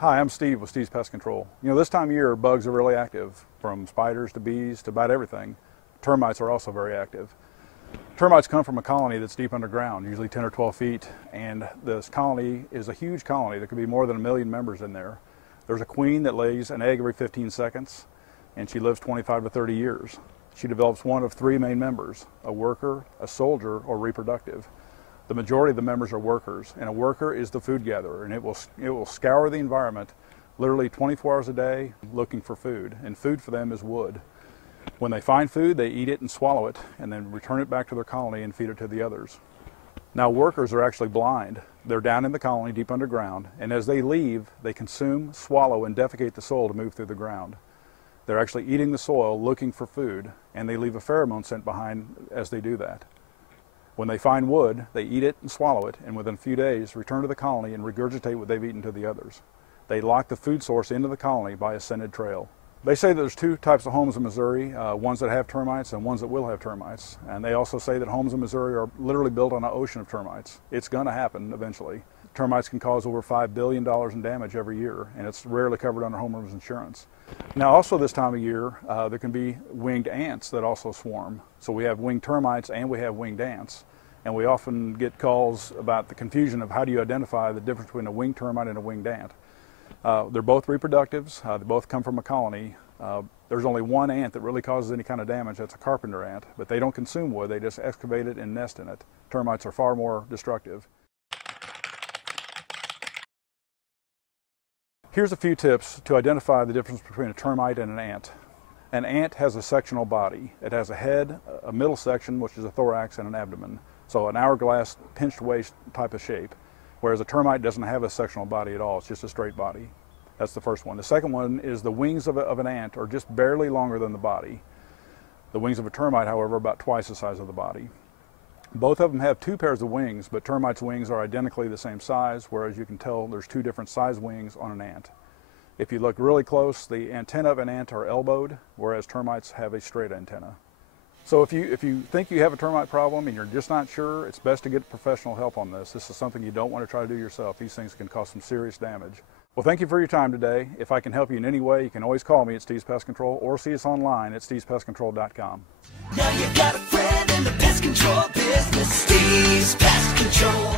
Hi, I'm Steve with Steve's Pest Control. You know, this time of year, bugs are really active, from spiders to bees to about everything. Termites are also very active. Termites come from a colony that's deep underground, usually 10 or 12 feet, and this colony is a huge colony. There could be more than 1 million members in there. There's a queen that lays an egg every 15 seconds, and she lives 25 to 30 years. She develops one of 3 main members: a worker, a soldier, or reproductive. The majority of the members are workers, and a worker is the food gatherer, and it will scour the environment literally 24 hours a day looking for food, and food for them is wood. When they find food, they eat it and swallow it, and then return it back to their colony and feed it to the others. Now, workers are actually blind. They're down in the colony deep underground, and as they leave, they consume, swallow, and defecate the soil to move through the ground. They're actually eating the soil, looking for food, and they leave a pheromone scent behind as they do that. When they find wood, they eat it and swallow it, and within a few days return to the colony and regurgitate what they've eaten to the others. They lock the food source into the colony by a scented trail. They say that there's 2 types of homes in Missouri, ones that have termites and ones that will have termites. And they also say that homes in Missouri are literally built on an ocean of termites. It's going to happen eventually. Termites can cause over $5 billion in damage every year, and it's rarely covered under homeowners insurance. Now, also this time of year, there can be winged ants that also swarm. So we have winged termites and we have winged ants. And we often get calls about the confusion of how do you identify the difference between a winged termite and a winged ant. They're both reproductives. They both come from a colony. There's only one ant that really causes any kind of damage. That's a carpenter ant. But they don't consume wood. They just excavate it and nest in it. Termites are far more destructive. Here's a few tips to identify the difference between a termite and an ant. An ant has a sectional body. It has a head, a middle section, which is a thorax, and an abdomen. So an hourglass, pinched waist type of shape. Whereas a termite doesn't have a sectional body at all. It's just a straight body. That's the first one. The second one is the wings of an ant are just barely longer than the body. The wings of a termite, however, are about twice the size of the body. Both of them have 2 pairs of wings, but termites' wings are identically the same size, whereas you can tell there's 2 different size wings on an ant. If you look really close, the antennae of an ant are elbowed, whereas termites have a straight antenna. So if you think you have a termite problem and you're just not sure, it's best to get professional help on this. This is something you don't want to try to do yourself. These things can cause some serious damage. Well, thank you for your time today. If I can help you in any way, you can always call me at Steve's Pest Control or see us online at stevespestcontrol.com. Now you got a friend in the pest control business, Steve's Pest Control.